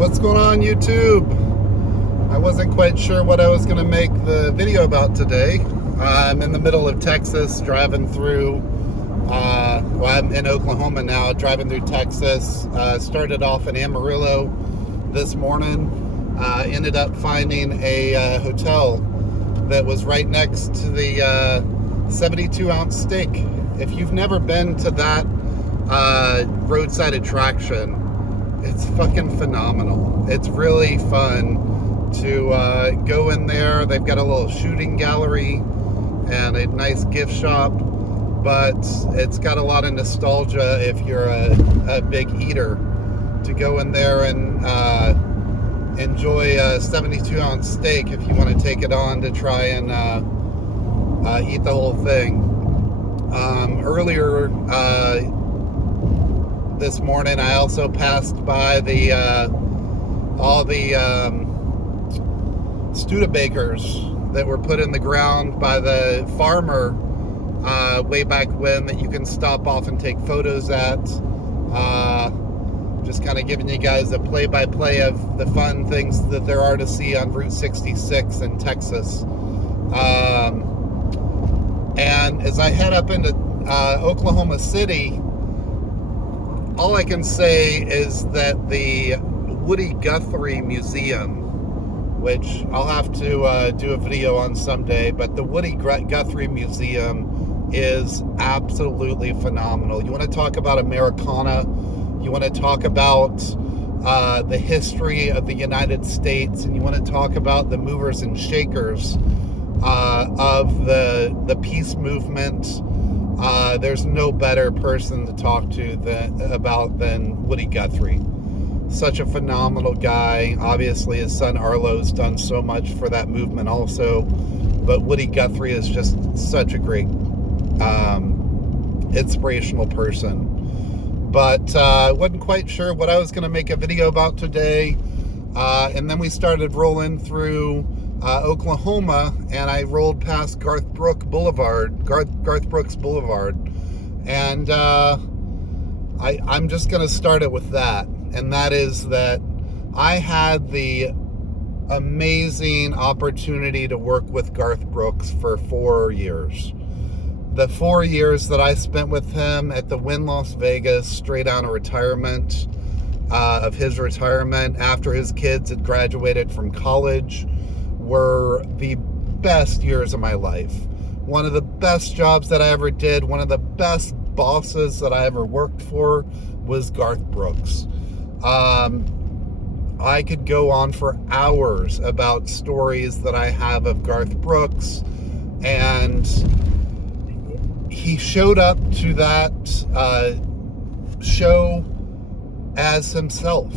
What's going on, YouTube? I wasn't quite sure what I was going to make the video about today. I'm in the middle of Texas, driving through, I'm in Oklahoma now, driving through Texas. Started off in Amarillo this morning. Ended up finding a hotel that was right next to the 72-ounce steak. If you've never been to that roadside attraction, it's fucking phenomenal. It's really fun to go in there. They've got a little shooting gallery and a nice gift shop, but it's got a lot of nostalgia if you're a big eater, to go in there and enjoy a 72-ounce steak if you want to take it on to try and eat the whole thing. Earlier this morning, I also passed by all the Studebakers that were put in the ground by the farmer way back when, that you can stop off and take photos at. Just kind of giving you guys a play-by-play of the fun things that there are to see on Route 66 in Texas. And as I head up into Oklahoma City, all I can say is that the Woody Guthrie Museum, which I'll have to do a video on someday, but the Woody Guthrie Museum is absolutely phenomenal. You want to talk about Americana, you want to talk about the history of the United States, and you want to talk about the movers and shakers of the peace movement. There's no better person to talk to than Woody Guthrie. Such a phenomenal guy. Obviously, his son Arlo's done so much for that movement also, but Woody Guthrie is just such a great, inspirational person. But I wasn't quite sure what I was going to make a video about today, and then we started rolling through Oklahoma, and I rolled past Garth Brooks Boulevard, and I'm just going to start it with that, and that is that I had the amazing opportunity to work with Garth Brooks for 4 years. The 4 years that I spent with him at the Wynn Las Vegas, straight out of retirement, of his retirement after his kids had graduated from college, were the best years of my life. One of the best jobs that I ever did, one of the best bosses that I ever worked for was Garth Brooks. I could go on for hours about stories that I have of Garth Brooks, and he showed up to that show as himself.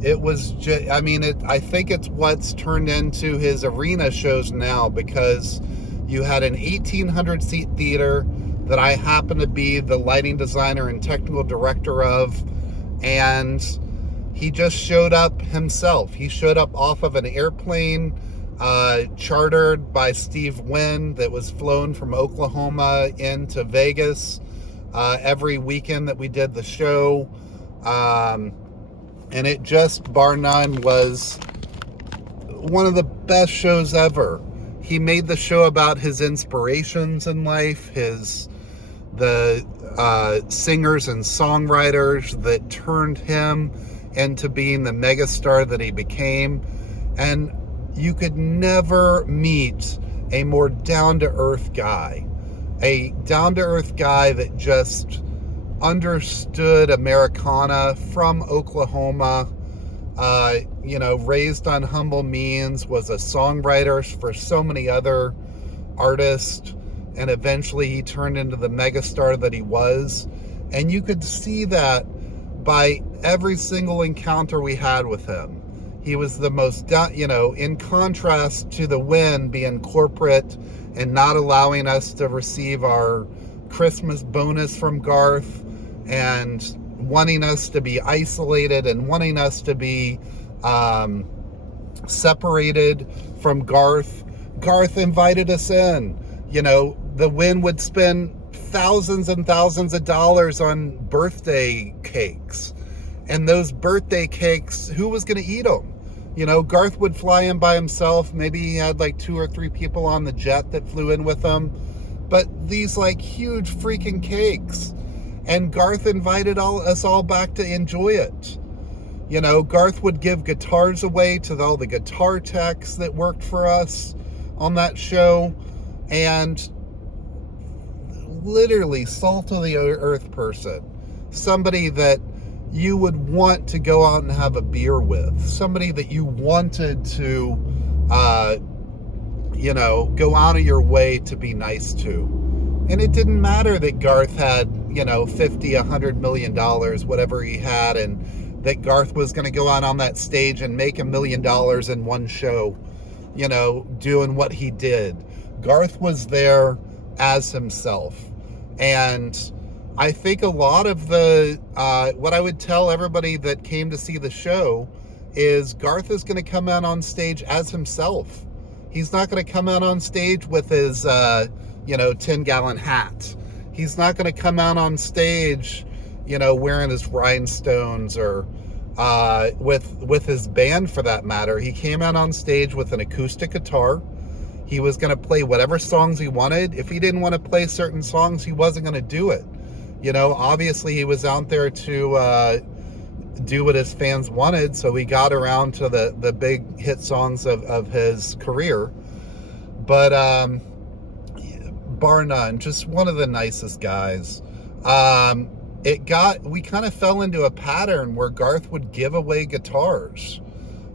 It was just, I think it's what's turned into his arena shows now, because you had an 1,800 seat theater that I happen to be the lighting designer and technical director of, and he just showed up himself. He showed up off of an airplane chartered by Steve Wynn that was flown from Oklahoma into Vegas every weekend that we did the show. And it just, bar none, was one of the best shows ever. He made the show about his inspirations in life, the singers and songwriters that turned him into being the megastar that he became. And you could never meet a more down-to-earth guy. A down-to-earth guy that just understood Americana, from Oklahoma, raised on humble means, was a songwriter for so many other artists, and eventually he turned into the megastar that he was. And you could see that by every single encounter we had with him. He was the most, in contrast to the Wynn being corporate and not allowing us to receive our Christmas bonus from Garth, and wanting us to be isolated and wanting us to be separated from Garth. Garth invited us in. The Wynn would spend thousands and thousands of dollars on birthday cakes And those birthday cakes, who was going to eat them? You know, Garth would fly in by himself. Maybe he had like 2 or 3 people on the jet that flew in with him. But these like huge freaking cakes. And Garth invited us all back to enjoy it. You know, Garth would give guitars away to all the guitar techs that worked for us on that show. And literally salt of the earth person. Somebody that you would want to go out and have a beer with. Somebody that you wanted to, you know, go out of your way to be nice to. And it didn't matter that Garth had, you know, $50, $100 million, whatever he had, and that Garth was going to go out on that stage and make $1 million in one show, you know, doing what he did. Garth was there as himself. And I think a lot of the, what I would tell everybody that came to see the show is Garth is going to come out on stage as himself. He's not going to come out on stage with his, you know, 10-gallon hat. He's not going to come out on stage, you know, wearing his rhinestones or with his band for that matter. He came out on stage with an acoustic guitar. He was going to play whatever songs he wanted. If he didn't want to play certain songs, he wasn't going to do it. You know, obviously he was out there to do what his fans wanted, so he got around to the big hit songs of his career. But bar none, just one of the nicest guys. We kind of fell into a pattern where Garth would give away guitars.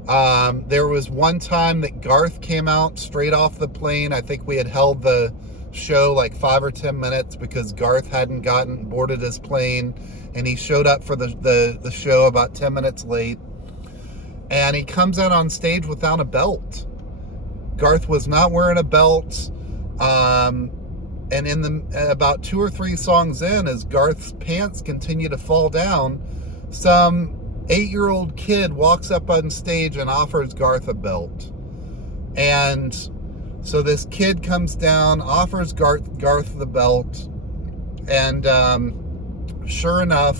There was one time that Garth came out straight off the plane. I think we had held the show like 5 or 10 minutes because Garth hadn't boarded his plane, and he showed up for the show about 10 minutes late, and he comes out on stage without a belt. Garth was not wearing a belt, and about 2 or 3 songs in, as Garth's pants continue to fall down, some 8-year-old kid walks up on stage and offers Garth a belt. And so this kid comes down, offers Garth the belt, and sure enough,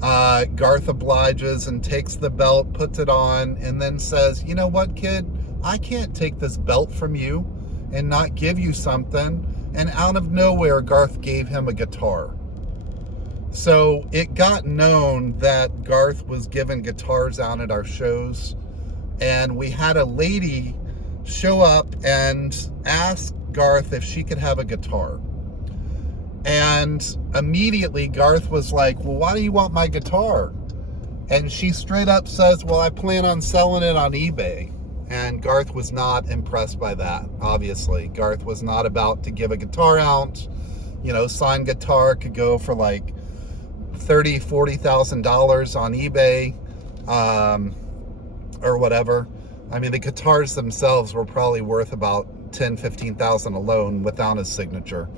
Garth obliges and takes the belt, puts it on, and then says, "You know what, kid? I can't take this belt from you and not give you something." And out of nowhere, Garth gave him a guitar. So it got known that Garth was giving guitars out at our shows, and we had a lady show up and ask Garth if she could have a guitar. And immediately Garth was like, "Well, why do you want my guitar?" And she straight up says, "Well, I plan on selling it on eBay." And Garth was not impressed by that, obviously. Garth was not about to give a guitar out. You know, signed guitar could go for like $30,000, $40,000 on eBay, or whatever. I mean, the guitars themselves were probably worth about $10,000, $15,000 alone without his signature.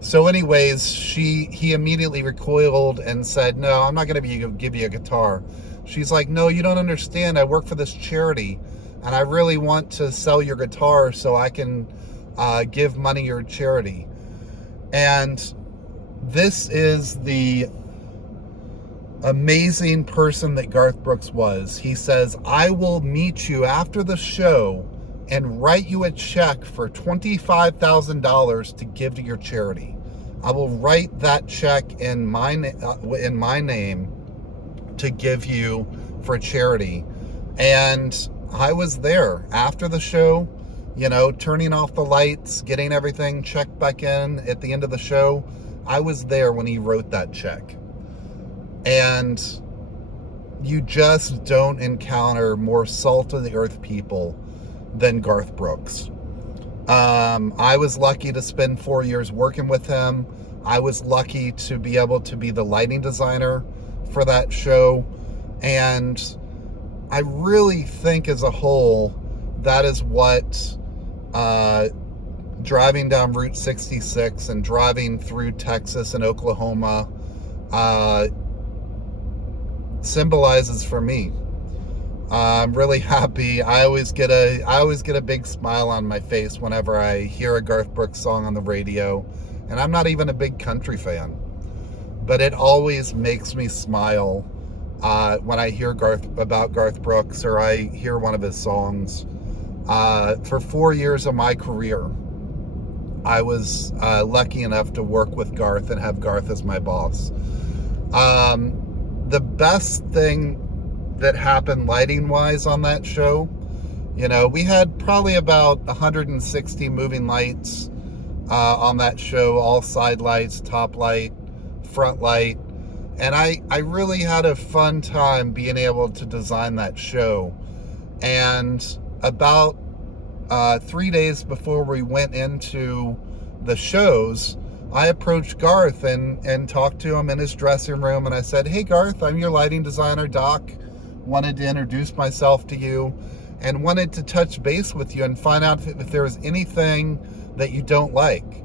So anyways, he immediately recoiled and said, "No, I'm not going to give you a guitar." She's like, "No, you don't understand. I work for this charity, and I really want to sell your guitar so I can give money to your charity." And this is the amazing person that Garth Brooks was. He says, "I will meet you after the show and write you a check for $25,000 to give to your charity. I will write that check in my name to give you for charity." And I was there after the show, you know, turning off the lights, getting everything checked back in at the end of the show. I was there when he wrote that check. And you just don't encounter more salt of the earth people than Garth Brooks. I was lucky to spend 4 years working with him. I was lucky to be able to be the lighting designer for that show. And I really think as a whole, that is what driving down Route 66 and driving through Texas and Oklahoma symbolizes for me. I'm really happy. I always get a big smile on my face whenever I hear a Garth Brooks song on the radio. And I'm not even a big country fan, but it always makes me smile when I hear about Garth Brooks, or I hear one of his songs. For 4 years of my career, I was lucky enough to work with Garth and have Garth as my boss. The best thing that happened lighting-wise on that show, we had probably about 160 moving lights on that show, all side lights, top light, front light. And I really had a fun time being able to design that show. And about 3 days before we went into the shows, I approached Garth and talked to him in his dressing room. And I said, "Hey, Garth, I'm your lighting designer, Doc. Wanted to introduce myself to you and wanted to touch base with you and find out if there was anything that you don't like.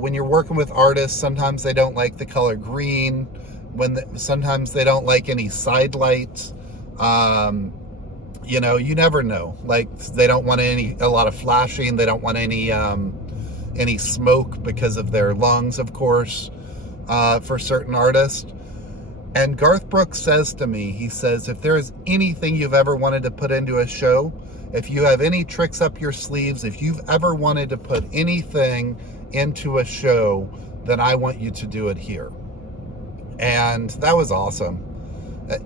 When you're working with artists, sometimes they don't like the color green. Sometimes they don't like any side lights. You never know. Like, they don't want a lot of flashing. They don't want any smoke because of their lungs, of course, for certain artists." And Garth Brooks says to me, he says, "If there is anything you've ever wanted to put into a show, if you have any tricks up your sleeves, if you've ever wanted to put anything into a show, then I want you to do it here." And that was awesome.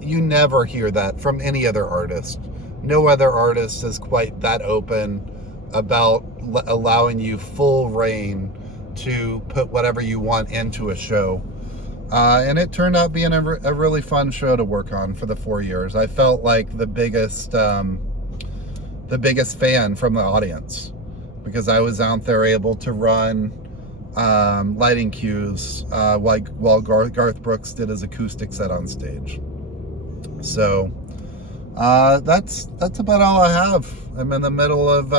You never hear that from any other artist. No other artist is quite that open about allowing you full reign to put whatever you want into a show. And it turned out being a really fun show to work on for the 4 years. I felt like the biggest fan from the audience, because I was out there able to run lighting cues while Garth Brooks did his acoustic set on stage. So that's about all I have. I'm in the middle of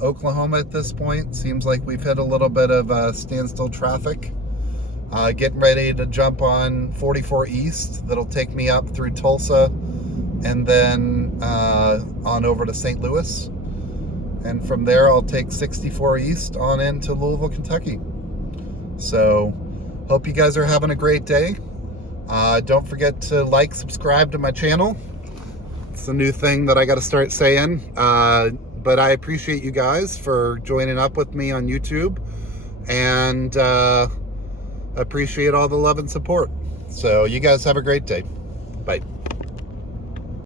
Oklahoma at this point. Seems like we've hit a little bit of standstill traffic. Getting ready to jump on 44 East. That'll take me up through Tulsa and then on over to St. Louis. And from there, I'll take 64 East on into Louisville, Kentucky. So, hope you guys are having a great day. Don't forget to subscribe to my channel. It's a new thing that I got to start saying. But I appreciate you guys for joining up with me on YouTube. And appreciate all the love and support. So, you guys have a great day. Bye.